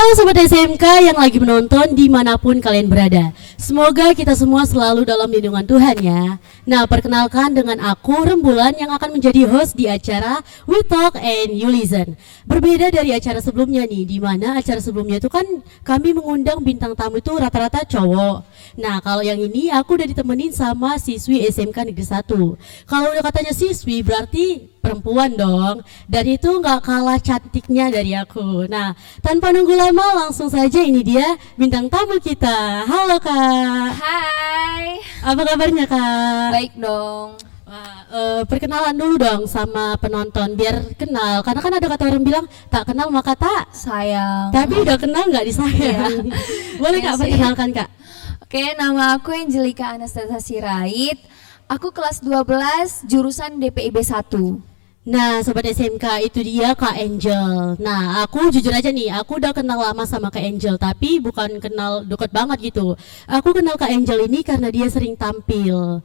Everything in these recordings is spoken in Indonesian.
Halo Sobat SMK yang lagi menonton dimanapun kalian berada. Semoga kita semua selalu dalam lindungan Tuhan ya. Nah, perkenalkan dengan aku Rembulan yang akan menjadi host di acara We Talk and You Listen. Berbeda dari acara sebelumnya nih, di mana acara sebelumnya itu kan kami mengundang bintang tamu itu rata-rata cowok. Nah, kalau yang ini aku udah ditemenin sama siswi SMK Negeri 1. Kalau udah katanya siswi berarti perempuan dong, dan itu nggak kalah cantiknya dari aku. Nah, tanpa nunggu lama langsung saja ini dia bintang tamu kita. Halo Kak. Hai. Apa kabarnya Kak? Baik dong. Wah, perkenalan dulu dong sama penonton biar kenal. Karena kan ada kata orang bilang tak kenal maka tak Sayang. tapi udah kenal nggak disayang. Boleh Iya Kak sih. perkenalkan Kak? Oke, nama aku Angelika Anastasia Sirait. Aku kelas 12 jurusan DPIB 1. Nah, Sobat SMK itu dia Kak Angel. Nah, aku jujur aja nih, aku udah kenal lama sama Kak Angel, tapi bukan kenal deket banget gitu. Aku kenal Kak Angel ini karena dia sering tampil.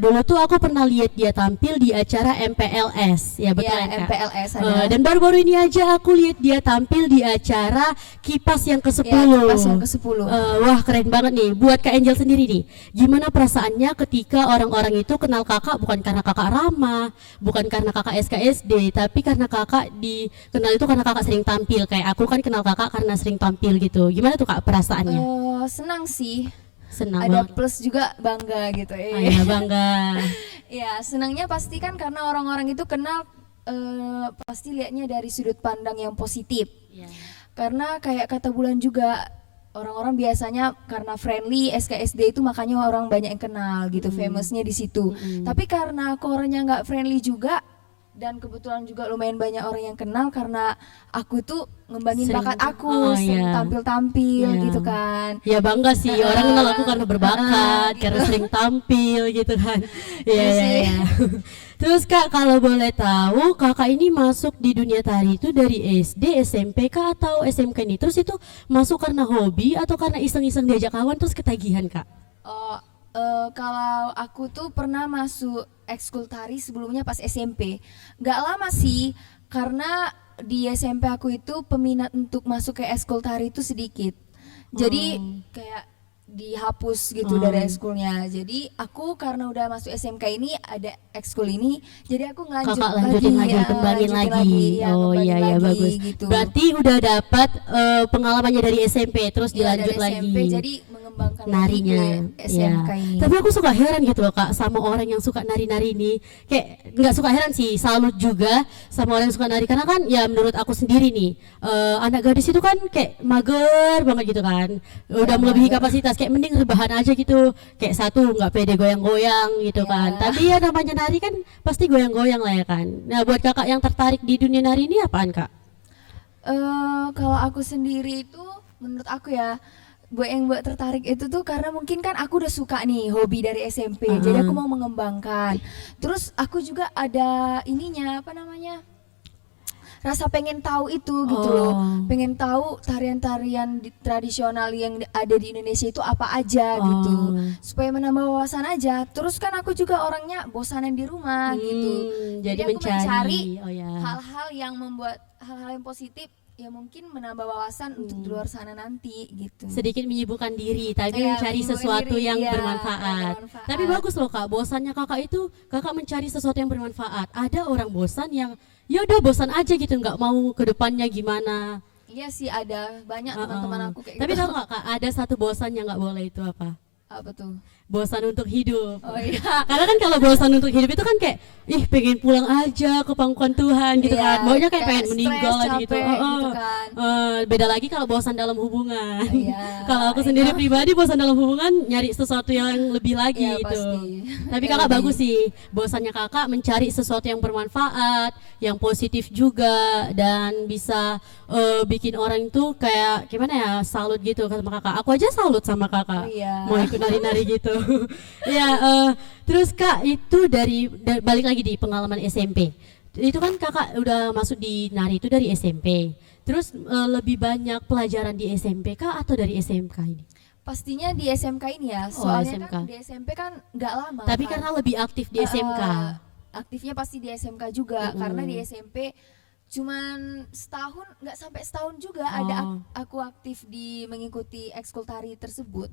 Dulu tuh aku pernah lihat dia tampil di acara MPLS, ya betul Ya, ya Kak? MPLS ada. Dan baru-baru ini aja aku lihat dia tampil di acara Kipas yang ke-10. Ya, Kipas yang ke-10. Wah, keren banget nih. Buat Kak Angel sendiri nih, gimana perasaannya ketika orang-orang itu kenal kakak bukan karena kakak ramah, bukan karena kakak SKSD, tapi karena kakak dikenal itu karena kakak sering tampil. Kayak aku kan kenal kakak karena sering tampil gitu. Gimana tuh Kak perasaannya? Senang sih. Senang Ada banget. plus juga bangga gitu. Ayah bangga. Ya, senangnya pasti kan karena orang-orang itu kenal pasti lihatnya dari sudut pandang yang positif. Karena kayak kata Bulan juga, orang-orang biasanya karena friendly SKSD itu makanya orang banyak yang kenal gitu, famousnya di situ. Tapi karena aku orangnya nggak friendly juga, dan kebetulan juga lumayan banyak orang yang kenal karena aku tuh ngembangin Sering- bakat aku, sering iya. tampil-tampil Iya. gitu kan. Ya bangga sih, orang kenal aku karena berbakat, gitu. karena sering tampil gitu kan. Iya, Iya iya, sih. iya. Terus Kak, kalau boleh tahu, kakak ini masuk di dunia tari itu dari SD, SMP kah atau SMK ini? Terus itu masuk karena hobi atau karena iseng-iseng diajak kawan terus ketagihan Kak? Oh, kalau aku tuh pernah masuk ekskul tari sebelumnya pas SMP. Gak lama sih, karena di SMP aku itu peminat untuk masuk ke ekskul tari itu sedikit. Jadi kayak dihapus gitu dari ekskulnya. Jadi aku karena udah masuk SMK ini ada ekskul ini, jadi aku Kakak lanjutin lagi, kembangin lagi. ya, Oh kembangin iya iya lagi bagus. gitu. Berarti udah dapat pengalamannya dari SMP terus Ya, dilanjut dari lagi. SMP jadi mengembangkan Narinya, lagi ke SMK ya. ini. Tapi aku suka heran gitu loh Kak sama orang yang suka nari-nari ini. Kayak nggak suka heran sih, salut juga sama orang yang suka nari karena kan ya menurut aku sendiri nih, anak gadis itu kan kayak mager banget gitu kan. Udah Ya, melebihi mager. kapasitas, kayak mending rebahan aja gitu. Kayak satu nggak pede goyang-goyang gitu Ya. kan. Tapi ya namanya nari kan pasti goyang-goyang lah ya kan. Nah, buat Kakak yang tertarik di dunia nari ini apaan Kak? Kalau aku sendiri itu menurut aku ya, buat tertarik itu tuh karena mungkin kan aku udah suka nih hobi dari SMP, jadi aku mau mengembangkan. Terus aku juga ada ininya apa namanya, rasa pengen tahu itu gitu loh, pengen tahu tarian-tarian tradisional yang ada di Indonesia itu apa aja gitu, supaya menambah wawasan aja. Terus kan aku juga orangnya bosanan di rumah gitu, Jadi aku mencari oh ya. hal-hal yang membuat hal-hal yang positif ya, mungkin menambah wawasan untuk di luar sana nanti gitu. Sedikit menyibukkan diri tapi Iya, mencari menyibukkan sesuatu diri, yang iya, bermanfaat. yang bermanfaat. Tapi bagus loh Kak, bosannya Kakak itu Kakak mencari sesuatu yang bermanfaat. Ada orang bosan yang ya udah bosan aja gitu, nggak mau ke depannya gimana. Iya sih, ada banyak teman-teman aku kayak Tapi gitu. tahu nggak Kak, ada satu bosan yang nggak boleh itu apa? Apa tuh? Bosan untuk hidup. Oh iya. Karena kan kalau bosan untuk hidup itu kan kayak ih pengen pulang aja ke pangkuan Tuhan gitu Iya, kan. Maunya kayak pengen stres, meninggal aja gitu. capek gitu kan. Beda lagi kalau bosan dalam hubungan. Iya, Kalau aku sendiri pribadi bosan dalam hubungan nyari sesuatu yang lebih lagi Iya, gitu. pasti. Tapi Ya, kakak lebih. bagus sih. Bosannya kakak mencari sesuatu yang bermanfaat, yang positif juga dan bisa bikin orang itu kayak gimana ya, salut gitu sama kakak. Aku aja salut sama kakak. Oh, iya. Mau ikut nari-nari gitu. Ya, terus Kak itu balik lagi di pengalaman SMP. Itu kan Kakak udah masuk di nari itu dari SMP. Terus lebih banyak pelajaran di SMP kah atau dari SMK ini? Pastinya di SMK ini ya, Oh, soalnya SMK. kan di SMP kan nggak lama. Tapi kan. karena lebih aktif di SMK. Aktifnya pasti di SMK juga, karena di SMP Cuman setahun, nggak sampai setahun juga ada Oh. aku aktif di mengikuti ekskul tari tersebut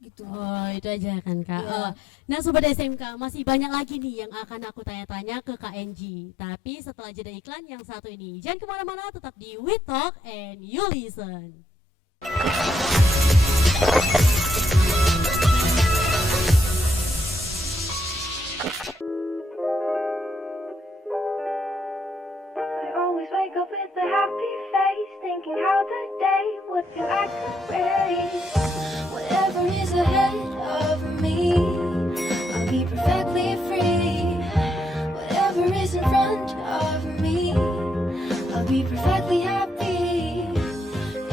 gitu. Oh, itu aja kan Kak. Iya. Nah Sobat SMK, masih banyak lagi nih yang akan aku tanya-tanya ke KNG. Tapi setelah jeda iklan yang satu ini, jangan kemana-mana, tetap di We Talk and You Listen. I always wake up with a happy face, thinking how the day would feel like a race. Whatever is ahead of me, I'll be perfectly free. Whatever is in front of me, I'll be perfectly happy.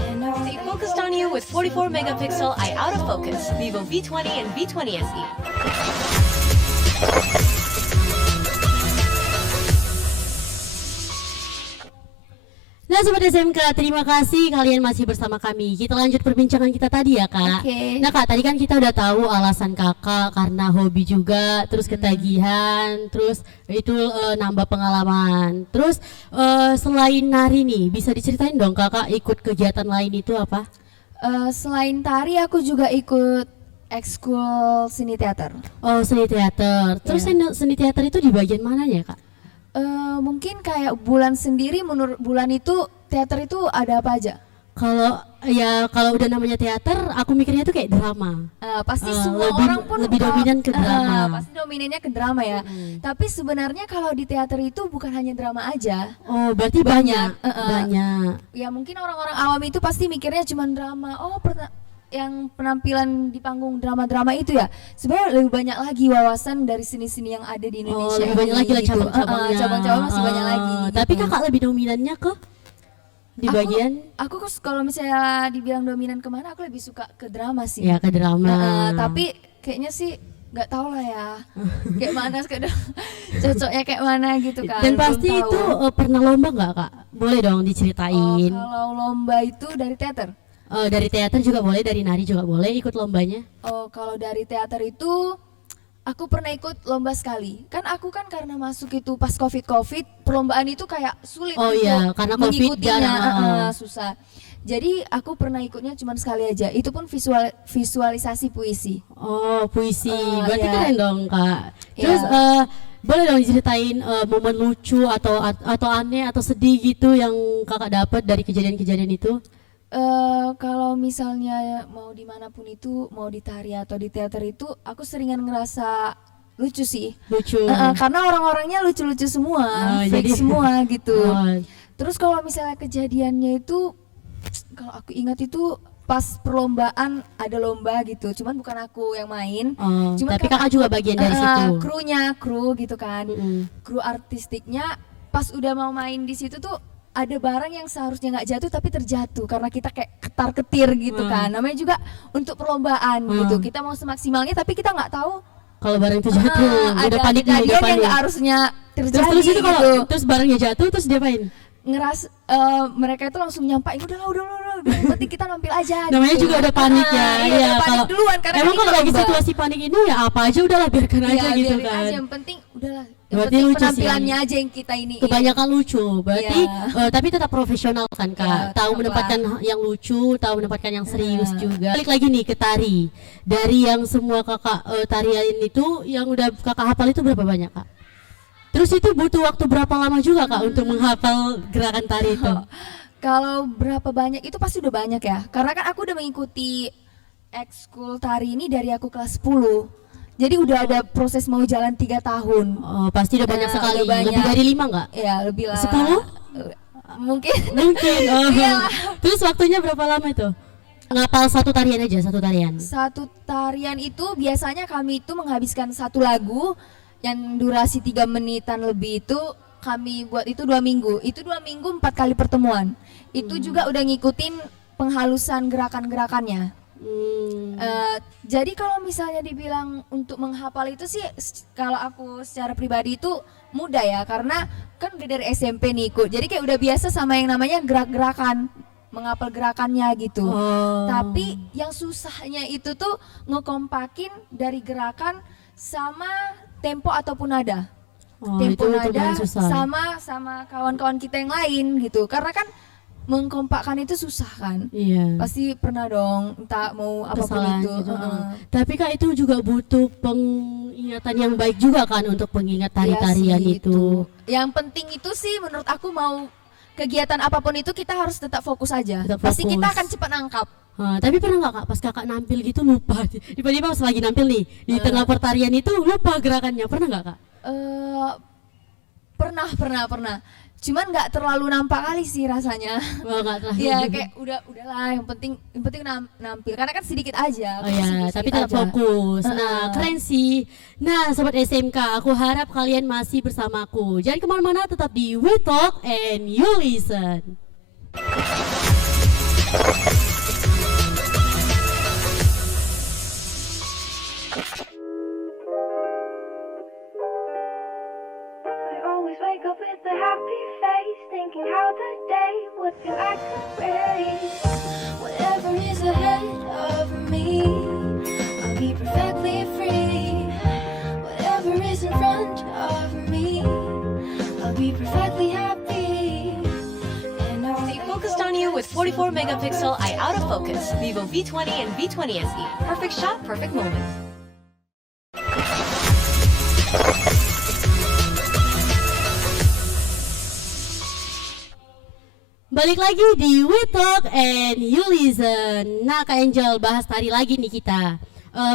And I'll Stay focused on you with 44 megapixel eye out of focus, Vivo V20 and V20 SE. Nah Sobat SMK, terima kasih kalian masih bersama kami. Kita lanjut perbincangan kita tadi ya Kak. Oke. Nah Kak, tadi kan kita udah tahu alasan Kakak karena hobi juga, terus ketagihan, terus itu nambah pengalaman. Terus selain nari nih, bisa diceritain dong Kakak ikut kegiatan lain itu apa? Selain tari aku juga ikut ekskul seni teater. Oh, seni teater. Terus seni teater itu di bagian mananya Kak? Mungkin kayak Bulan sendiri, menurut Bulan itu teater itu ada apa aja? Kalau udah namanya teater, aku mikirnya tuh kayak drama. Pasti semua lebih- orang pun lebih dominan ke drama. pasti dominannya ke drama ya. Tapi sebenarnya kalau di teater itu bukan hanya drama aja. Oh, berarti banyak. Banyak, Banyak. Ya mungkin orang-orang awam itu pasti mikirnya cuma drama. Oh, yang penampilan di panggung drama-drama itu ya. Sebenarnya lebih banyak lagi wawasan dari seni-seni yang ada di Oh, Indonesia. lebih banyak lagi lah gitu. cabang-cabangnya. Cabang-cabang masih banyak lagi. Tapi gitu. Kakak lebih dominannya ke di bagian Aku kalau misalnya dibilang dominan kemana, aku lebih suka ke drama sih. ya ke drama. Tapi kayaknya sih nggak tahu lah ya, kayak mana cocoknya kayak mana gitu kan. Dan belum pasti tahu. itu pernah lomba nggak Kak? Boleh dong diceritain. Kalau lomba itu dari teater. Dari teater juga boleh, dari nari juga boleh ikut lombanya. Oh, kalau dari teater itu aku pernah ikut lomba sekali. Kan aku kan karena masuk itu pas COVID, perlombaan itu kayak sulit Oh untuk iya, karena COVID mengikutinya, jarang. susah. Jadi aku pernah ikutnya cuma sekali aja. Itu pun visualisasi puisi. Oh, puisi. Berarti iya. keren dong Kak. Iya. Terus boleh dong diceritain momen lucu atau aneh atau sedih gitu yang Kakak dapat dari kejadian-kejadian itu? Kalau misalnya mau dimanapun itu, mau di tari atau di teater itu, aku seringan ngerasa lucu sih. Lucu. Karena orang-orangnya lucu-lucu semua, Oh, fake jadi- semua gitu. Oh, Terus kalau misalnya kejadiannya itu, kalau aku ingat itu pas perlombaan ada lomba gitu, cuman bukan aku yang main. oh, Cuman tapi karena Kakak juga bagian dari situ. Kru gitu kan, Mm-mm. kru artistiknya pas udah mau main di situ tuh ada barang yang seharusnya nggak jatuh tapi terjatuh karena kita kayak ketar-ketir gitu kan. Namanya juga untuk perlombaan gitu. Kita mau semaksimalnya tapi kita nggak tahu Kalau barang itu jatuh, ada udah panik nih, udah kejadian yang panik. nggak harusnya terjadi Terus itu kalau gitu. terus barangnya jatuh terus diapain? Mereka itu langsung nyampain udahlah yang penting kita nampil aja. Namanya gitu. juga udah panik ya. Iya, udah panik duluan karena emang kan kalau ini lagi lomba. situasi panik ini ya apa aja udahlah biarkan Iya, aja gitu biarin kan. aja, yang penting udahlah. Yang Berarti penting lucu sih. penampilannya aja yang kita ini. Kebanyakan lucu, berarti Iya. tapi tetap profesional kan Kak. Iya, Tahu tetap menempatkan yang lucu, tahu menempatkan yang serius juga. Balik lagi nih ke tari. Dari yang semua Kakak tarian itu yang udah Kakak hafal itu berapa banyak Kak? Terus itu butuh waktu berapa lama juga Kak untuk menghafal gerakan tari itu? Kalau berapa banyak itu pasti udah banyak ya. Karena kan aku udah mengikuti ekskul tari ini dari aku kelas 10. Jadi udah ada proses mau jalan 3 tahun. Oh, pasti udah banyak Nah, sekali. udah banyak. Lebih dari 5 nggak? Ya lebih lah. 10? Mungkin. Mungkin. Oh. Iya. Terus waktunya berapa lama itu? Ngapal satu tarian aja, satu tarian. Satu tarian itu biasanya kami itu menghabiskan satu lagu yang durasi 3 menitan lebih itu kami buat itu 2 minggu. Itu 2 minggu 4 kali pertemuan. Itu juga udah ngikutin penghalusan gerakan-gerakannya. Jadi kalau misalnya dibilang untuk menghafal itu sih kalau aku secara pribadi itu mudah ya karena kan udah dari SMP nih ikut. Jadi kayak udah biasa sama yang namanya gerak-gerakan, menghafal gerakannya gitu. Oh. Tapi yang susahnya itu tuh ngekompakin dari gerakan sama tempo ataupun nada. Oh, tempo itu nada lumayan susah. sama kawan-kawan kita yang lain gitu. Karena kan mengkompakkan itu susah kan. Iya. Pasti pernah dong, entah mau apapun Kesalahan itu. gitu. Tapi Kak itu juga butuh pengingatan yang baik juga kan untuk mengingat tari-tarian Iya sih, itu. Yang penting itu sih menurut aku mau kegiatan apapun itu kita harus tetap fokus aja. Tetap Pasti kita fokus. akan cepat nangkap. Tapi pernah nggak Kak pas Kakak nampil gitu lupa tiba-tiba pas lagi nampil nih di tengah pertarian itu lupa gerakannya, pernah nggak Kak? Eh, pernah. Cuman nggak terlalu nampak kali sih rasanya. Oh, nggak terlalu. Ya kayak udahlah yang penting nampil karena kan sedikit aja. Oh ya, Sedikit tapi tetap aja. fokus. Nah, keren sih. Nah, sobat SMK, aku harap kalian masih bersamaku. Jangan kemana-mana, tetap di We Talk and You Listen. I always wake up with a happy face, thinking how the day would feel like a race. Whatever is ahead of me, I'll be perfectly free. Whatever is in front of me, I'll be perfectly happy. And I'll Stay focused on you with 44 megapixel eye out of focus. Vivo V20 and V20 SE. Perfect shot, perfect moment. Balik lagi di We Talk and You Listen. Nah, Kak Angel, bahas tari lagi nih kita.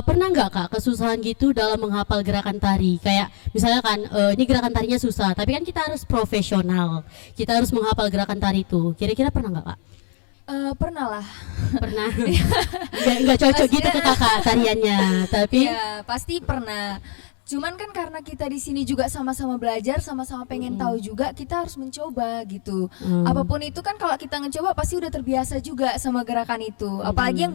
Pernah nggak Kak kesusahan gitu dalam menghafal gerakan tari? Kayak misalnya kan ini gerakan tarinya susah, tapi kan kita harus profesional. Kita harus menghafal gerakan tari itu. Kira-kira pernah nggak Kak? Pernah lah. Pernah. Nggak cocok gitu ke Kakak tariannya, tapi Ya pasti pernah. Cuman kan karena kita di sini juga sama-sama belajar, sama-sama pengen tahu juga, kita harus mencoba gitu. Apapun itu kan kalau kita ngecoba pasti udah terbiasa juga sama gerakan itu. Apalagi yang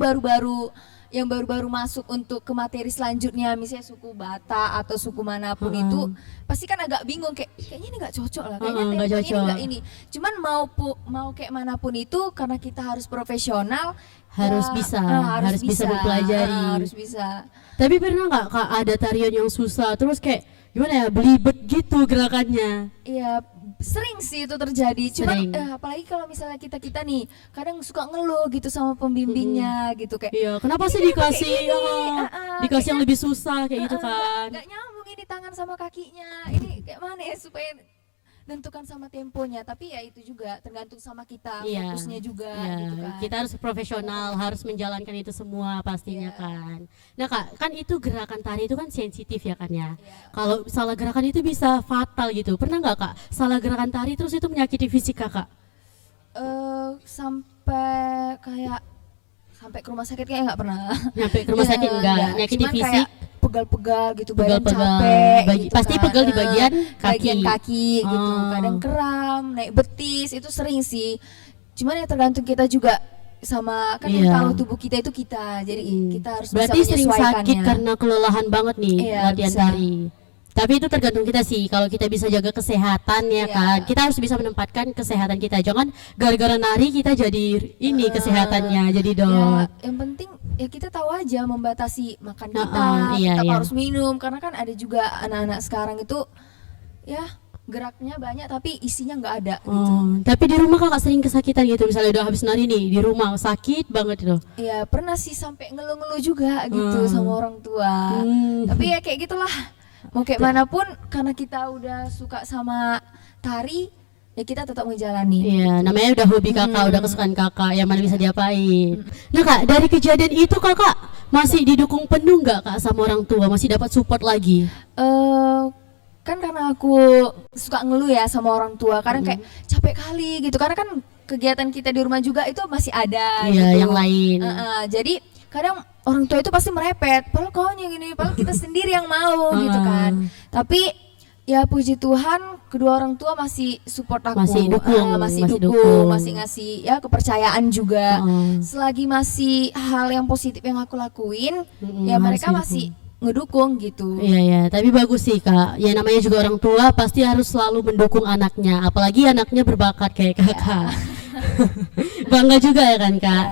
baru-baru masuk untuk ke materi selanjutnya, misalnya suku Batak atau suku manapun itu, pasti kan agak bingung kayaknya ini nggak cocok lah, kayaknya nggak temponya ini cocok. nggak ini. Cuman mau kayak manapun itu karena kita harus profesional, harus ya, bisa, harus bisa mempelajari. harus bisa. Tapi pernah nggak Kak ada tarian yang susah, terus kayak gimana ya, belibet gitu gerakannya? Iya, sering sih itu terjadi. Cuman Sering. apalagi kalau misalnya kita nih kadang suka ngeluh gitu sama pembimbingnya gitu kayak Iya, kenapa sih "Ini kenapa dikasih kayak gini?" dikasih yang lebih susah kayak gitu kan? nggak nyambung ini tangan sama kakinya. Ini kayak mana ya supaya tentukan sama temponya. Tapi ya itu juga tergantung sama kita, Iya, fokusnya juga Iya, gitu kan. kita harus profesional, harus menjalankan itu semua pastinya Iya. kan. Nah Kak, kan itu gerakan tari itu kan sensitif ya kan ya. Iya. Kalau salah gerakan itu bisa fatal gitu. Pernah nggak Kak salah gerakan tari terus itu menyakiti fisik Kakak? Sampai ke rumah sakit kayak nggak pernah. Nyampe ke rumah Iya, sakit enggak? Nyakiti Cuman fisik? kayak pegal-pegal gitu, badan Pegal-pegal. capek gitu Pasti kan. pegal di bagian Bagian kaki. kaki gitu, Oh. kadang kram, naik betis, itu sering sih. Cuman ya tergantung kita juga sama kan yang Iya. tahu tubuh kita itu kita. Jadi kita harus Berarti bisa sering sakit menyesuaikannya. karena kelelahan banget nih Iya, latihan bisa. tari. Tapi itu tergantung kita sih. Kalau kita bisa jaga kesehatan ya Iya. kan, kita harus bisa menempatkan kesehatan kita. Jangan gara-gara nari kita jadi ini kesehatannya jadi Ya, down. yang penting ya kita tahu aja membatasi makan kita, Iya, tetap iya. harus minum karena kan ada juga anak-anak sekarang itu ya geraknya banyak tapi isinya nggak ada gitu. Tapi di rumah Kakak sering kesakitan gitu, misalnya udah habis nari nih di rumah sakit banget itu. Ya pernah sih sampai ngeluh-ngeluh juga gitu sama orang tua. Tapi ya kayak gitulah. Mau kayak manapun karena kita udah suka sama tari ya kita tetap menjalani. Iya, namanya udah hobi Kakak, udah kesukaan Kakak, yang mana bisa diapain. Nah Kak, dari kejadian itu Kakak masih didukung penuh nggak Kak sama orang tua? Masih dapat support lagi? Kan karena aku suka ngeluh ya sama orang tua, kadang kayak capek kali gitu karena kan kegiatan kita di rumah juga itu masih ada Iya, gitu. yang lain. Jadi kadang orang tua itu pasti merepet, padahal kau yang gini, padahal kita sendiri yang mau gitu kan. Tapi ya puji Tuhan kedua orang tua masih support aku, Masih dukung, masih masih dukung, dukung. masih ngasih ya kepercayaan juga. Heeh. Selagi masih hal yang positif yang aku lakuin, ya harus mereka didukung. masih ngedukung gitu. Iya ya, tapi bagus sih Kak. Ya namanya juga orang tua pasti harus selalu mendukung anaknya, apalagi anaknya berbakat kayak Kakak. Bangga juga ya kan Kak.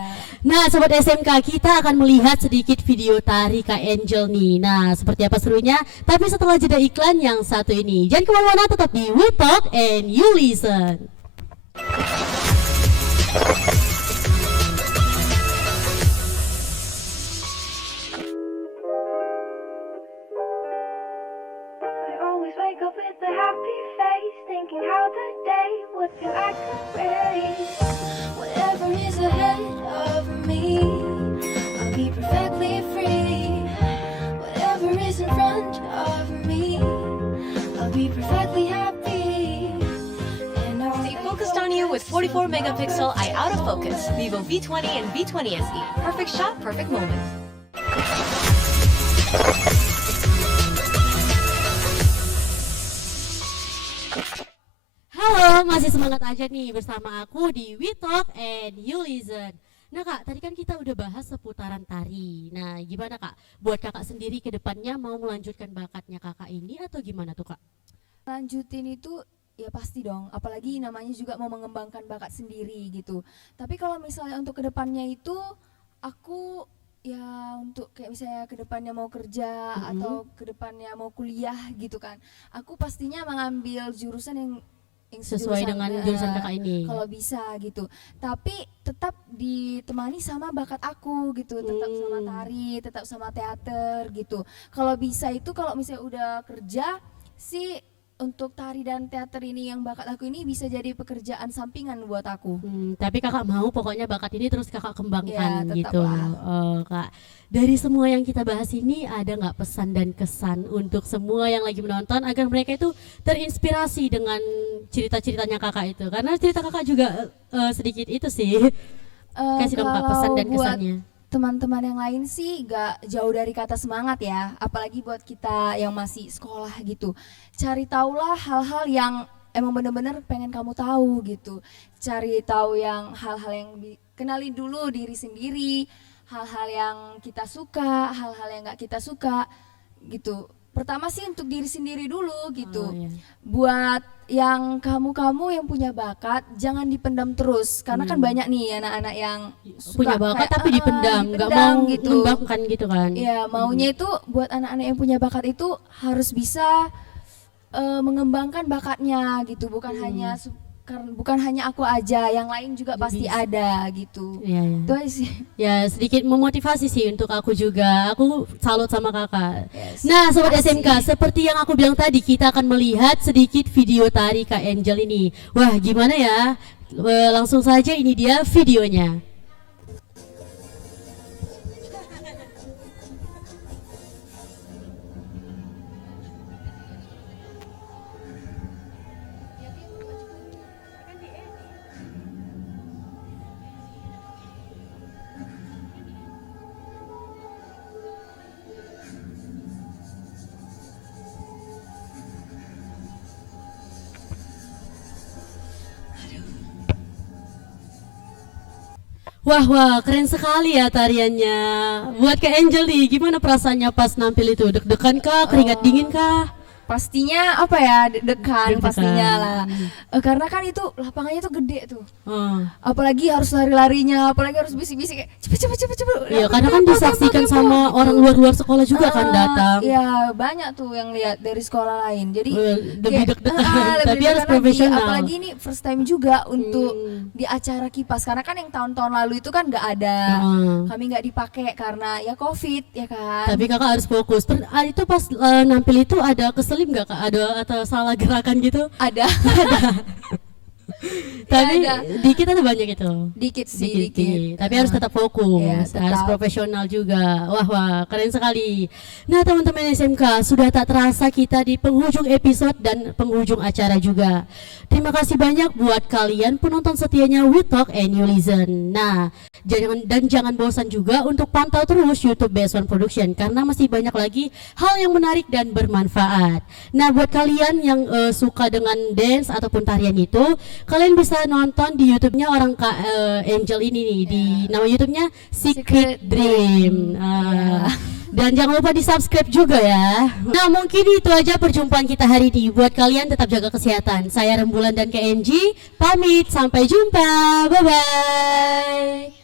Nah, Sobat SMK, kita akan melihat sedikit video tari Kak Angel nih. Nah, seperti apa serunya? Tapi setelah jeda iklan yang satu ini. Jangan kemana-mana, tetap di We Talk and You Listen. I always wake up with a happy face, thinking how the day would feel like a race. Whatever is ahead of me, I'll be perfectly free. Whatever is in front of me, I'll be perfectly happy. And I'll Stay focused on you with 44 megapixel eye out of focus. Vivo V20 and V20 SE. Perfect shot, perfect moment. Halo, masih semangat aja nih bersama aku di We Talk and You Listen. Nah Kak, tadi kan kita udah bahas seputaran tari. Nah gimana Kak, buat Kakak sendiri ke depannya mau melanjutkan bakatnya Kakak ini atau gimana tuh Kak? Lanjutin itu ya pasti dong, apalagi namanya juga mau mengembangkan bakat sendiri gitu. Tapi kalau misalnya untuk kedepannya itu aku ya untuk kayak misalnya kedepannya mau kerja atau kedepannya mau kuliah gitu kan, aku pastinya mengambil jurusan yang Sesuai dengan jurusan Kakak ini. kalau bisa gitu. Tapi tetap ditemani sama bakat aku gitu, tetap sama tari, tetap sama teater gitu. Kalau bisa itu kalau misalnya udah kerja sih, untuk tari dan teater ini yang bakat aku ini bisa jadi pekerjaan sampingan buat aku. Tapi Kakak mau pokoknya bakat ini terus Kakak kembangkan Ya, gitu. tetaplah. Oh, Kak, dari semua yang kita bahas ini ada nggak pesan dan kesan untuk semua yang lagi menonton agar mereka itu terinspirasi dengan cerita-ceritanya Kakak itu? Karena cerita Kakak juga sedikit itu sih. Kasih dong Kak pesan dan buat kesannya. teman-teman yang lain sih gak jauh dari kata semangat ya, apalagi buat kita yang masih sekolah gitu. Cari tahulah hal-hal yang emang bener-bener pengen kamu tahu gitu. Cari tahu yang hal-hal yang kenali dulu diri sendiri, hal-hal yang kita suka, hal-hal yang gak kita suka gitu. Pertama sih untuk diri sendiri dulu gitu. Oh, iya. Buat yang kamu yang punya bakat jangan dipendam terus, karena kan banyak nih anak-anak yang suka Punya bakat kayak, tapi dipendam, nggak mau gitu. mengembangkan gitu kan? Ya maunya itu buat anak-anak yang punya bakat itu harus bisa mengembangkan bakatnya gitu, bukan hanya aku aja, yang lain juga pasti ada gitu. Iya, iya. Itu aja sih. Ya sedikit memotivasi sih untuk aku juga. Aku salut sama Kakak. Yes. Nah Sobat Makasih. SMK, seperti yang aku bilang tadi, kita akan melihat sedikit video tari Kak Angel ini. Wah gimana ya? Langsung saja ini dia videonya. Wah, keren sekali ya tariannya. Buat Kak Angel nih, gimana perasaannya pas nampil itu? Deg-degan kah? Keringat dingin kah? Pastinya apa ya, deg-degan Deg-degan. pastinya lah. Karena kan itu lapangannya tuh gede tuh. Oh. Apalagi harus lari-larinya, apalagi harus bisik-bisik kayak cepet. Iya, karena kan disaksikan sama orang luar sekolah juga kan datang. Iya, banyak tuh yang lihat dari sekolah lain. Jadi Lebih kayak, deg-degan, lebih tapi harus deg-degan lagi. profesional. Apalagi ini first time juga untuk di acara kipas, karena kan yang tahun-tahun lalu itu kan nggak ada. Kami nggak dipakai karena ya COVID ya kan. Tapi Kakak harus fokus. Itu pas nampil itu ada keselip nggak Kak? Ada atau salah gerakan gitu? Ada Tapi ada. dikit atau banyak itu? dikit sih, dikit. Tapi harus tetap fokus, Iya, harus tetap. profesional juga. Wah, keren sekali. Nah, teman-teman SMK, sudah tak terasa kita di penghujung episode dan penghujung acara juga. Terima kasih banyak buat kalian penonton setianya We Talk and You Listen. Nah, jangan bosan juga untuk pantau terus YouTube Best One Production karena masih banyak lagi hal yang menarik dan bermanfaat. Nah, buat kalian yang suka dengan dance ataupun tarian itu, kalian bisa nonton di YouTube-nya orang Kak Angel ini nih, di nama YouTube-nya Secret Dream. Dan jangan lupa di-subscribe juga ya. Nah, mungkin itu aja perjumpaan kita hari ini. Buat kalian tetap jaga kesehatan. Saya Rembulan dan KNG pamit, sampai jumpa. Bye bye.